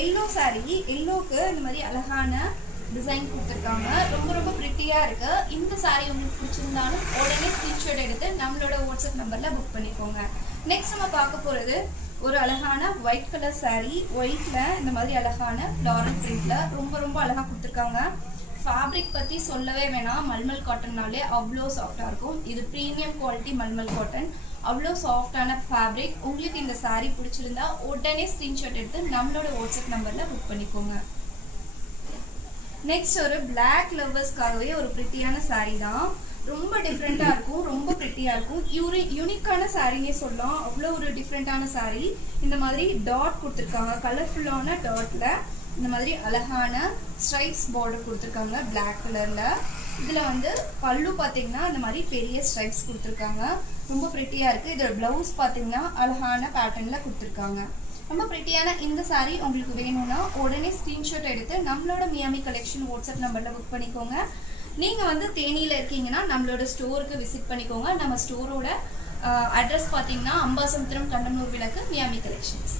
Yellow saree, எல்லோக்கு இந்த மாதிரி அழகான டிசைன் கொடுத்துருக்காங்க. ரொம்ப ரொம்ப பிரிட்டியாக இருக்குது. இந்த saree உங்களுக்கு பிடிச்சிருந்தாலும் உடனே ஸ்க்ரீன்ஷாட் எடுத்து நம்மளோட வாட்ஸ்அப் நம்பரில் புக் பண்ணிக்கோங்க. நெக்ஸ்ட் நம்ம பார்க்க போகிறது ஒரு அழகான ஒயிட் கலர் saree. ஒயிட்டில் இந்த மாதிரி அழகான ஃப்ளாரல் பிரிண்டில் ரொம்ப ரொம்ப அழகாக கொடுத்துருக்காங்க. ஃபேப்ரிக் பற்றி சொல்லவே வேணாம். மல்மல் காட்டன்னாலே அவ்வளோ சாஃப்டாக இருக்கும். இது ப்ரீமியம் குவாலிட்டி மல்மல் காட்டன். அவ்வளோ சாஃப்டான ஃபேப்ரிக். உங்களுக்கு இந்த saree பிடிச்சிருந்தா உடனே ஸ்க்ரீன்ஷாட் எடுத்து நம்மளோட வாட்ஸ்அப் நம்பரில் புக் பண்ணிக்கோங்க. நெக்ஸ்ட் ஒரு பிளாக் லவ்வர்ஸ்க்காகவே ஒரு பிரிட்டியான saree தான். ரொம்ப டிஃப்ரெண்ட்டாக இருக்கும், ரொம்ப பிரிட்டியாக இருக்கும். யூனிக்கான சாரீனே சொல்லலாம். அவ்வளோ ஒரு டிஃப்ரெண்ட்டான saree. இந்த மாதிரி டாட் கொடுத்துருக்காங்க. கலர்ஃபுல்லான டாட்டில் இந்த மாதிரி அழகான ஸ்ட்ரைப்ஸ் பார்டர் கொடுத்துருக்காங்க பிளாக் கலரில். இதில் வந்து பல்லு பார்த்தீங்கன்னா இந்த மாதிரி பெரிய ஸ்ட்ரைப்ஸ் கொடுத்துருக்காங்க. ரொம்ப பிரிட்டியாக இருக்குது. இதோட ப்ளவுஸ் பார்த்தீங்கன்னா அழகான பேட்டர்னில் கொடுத்துருக்காங்க. ரொம்ப பிரிட்டியான இந்த saree உங்களுக்கு வேணும்னா உடனே ஸ்க்ரீன்ஷாட் எடுத்து நம்மளோட மியாமி கலெக்ஷன் வாட்ஸ்அப் நம்பரில் புக் பண்ணிக்கோங்க. நீங்கள் வந்து தேனியில் இருக்கீங்கன்னா நம்மளோட ஸ்டோருக்கு விசிட் பண்ணிக்கோங்க. நம்ம ஸ்டோரோட அட்ரஸ் பார்த்தீங்கன்னா அம்பாசமுத்திரம் கண்டனூர் விளக்கு மியாமி கலெக்ஷன்ஸ்.